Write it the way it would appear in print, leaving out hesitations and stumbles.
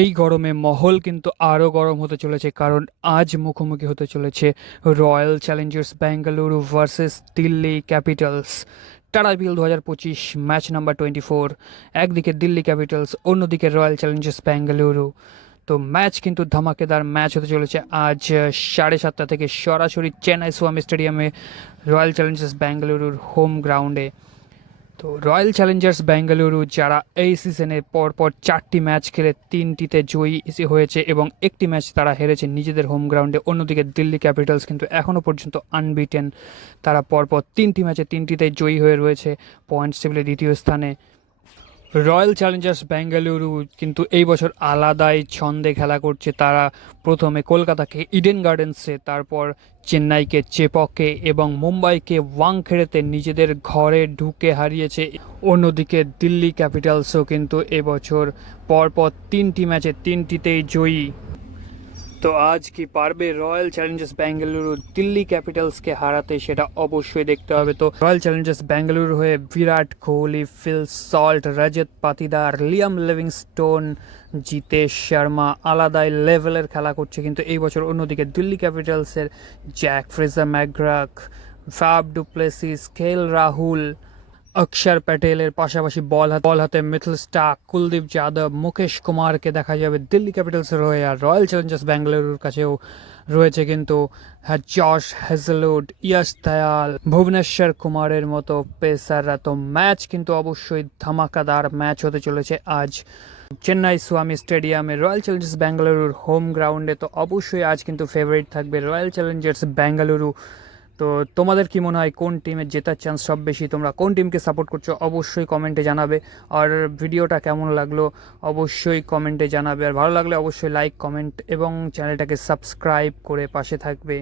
এই গরমে মহল কিন্তু আরও গরম হতে চলেছে, কারণ আজ মুখোমুখি হতে চলেছে Royal Challengers Bengaluru versus Delhi Capitals. Tata IPL 2025, match number 24। একদিকে দিল্লি ক্যাপিটালস, অন্যদিকে রয়্যাল চ্যালেঞ্জার্স বেঙ্গালুরু। তো ম্যাচ কিন্তু ধামাকেদার ম্যাচ হতে চলেছে আজ 7:30 থেকে সরাসরি চেন্নাই স্বামী স্টেডিয়ামে, রয়্যাল চ্যালেঞ্জার্স বেঙ্গালুরুর হোম গ্রাউন্ডে। তো রয়্যাল চ্যালেঞ্জার্স বেঙ্গালুরু যারা এই সিজনে পরপর 4টি ম্যাচ খেলে 3টিতে জয়ী হয়েছে এবং একটি ম্যাচ তারা হেরেছে নিজেদের হোম গ্রাউন্ডে। অন্যদিকে দিল্লি ক্যাপিটালস কিন্তু এখনও পর্যন্ত আনবিটেন, তারা পরপর 3টি ম্যাচে 3টিতে জয়ী হয়ে রয়েছে, পয়েন্টস টেবিলে দ্বিতীয় স্থানে। রয়্যাল চ্যালেঞ্জার্স বেঙ্গালুরু কিন্তু এই বছর আলাদাই ছন্দে খেলা করছে। তারা প্রথমে কলকাতাকে ইডেন গার্ডেন্সে, তারপর চেন্নাইকে চেপকে এবং মুম্বাইকে ওয়াংখেড়েতে নিজেদের ঘরে ঢুকে হারিয়েছে। অন্যদিকে দিল্লি ক্যাপিটালসও কিন্তু এবছর পরপর 3টি ম্যাচে 3টিতেই জয়ী। তো আজ কি পারবে রয়্যাল চ্যালেঞ্জার্স বেঙ্গালুরু দিল্লি ক্যাপিটালসকে হারাতে, সেটা অবশ্যই দেখতে হবে। তো রয়্যাল চ্যালেঞ্জার্স বেঙ্গালুরু হয়ে Virat Kohli, Phil Salt, Rajat Patidar, Liam Livingstone, Jitesh Sharma আলাদাই লেভেলের খেলা করছে কিন্তু এই বছর। অন্যদিকে দিল্লি ক্যাপিটালসের Jake Fraser McGrath, Faf du Plessis, KL Rahul, Axar প্যাটেলের পাশাপাশি বল হাতে মিথিল স্টার্ক, কুলদীপ যাদব, মুকেশ কুমারকে দেখা যাবে দিল্লি ক্যাপিটালসের হয়ে। আর রয়্যাল চ্যালেঞ্জার্স বেঙ্গালুরুর কাছেও রয়েছে কিন্তু জশ হেজলউড, ইয়াশ দয়াল, ভুবনেশ্বর কুমারের মতো পেসাররা। তো ম্যাচ কিন্তু অবশ্যই ধামাকাদার ম্যাচ হতে চলেছে আজ চেন্নাই স্বামী স্টেডিয়ামে, রয়্যাল চ্যালেঞ্জার্স বেঙ্গালুরুর হোম গ্রাউন্ডে। তো অবশ্যই আজ কিন্তু ফেভারিট থাকবে রয়্যাল চ্যালেঞ্জার্স বেঙ্গালুরু। তো তোমাদের কি মনে হয় কোন টিমের জেতার চান্স সব বেশি? তোমরা কোন টিমকে সাপোর্ট করছো অবশ্যই কমেন্টে জানাবে। আর ভিডিওটা কেমন লাগলো অবশ্যই কমেন্টে জানাবে। আর ভালো লাগলে অবশ্যই লাইক, কমেন্ট এবং চ্যানেলটাকে সাবস্ক্রাইব করে পাশে থাকবে।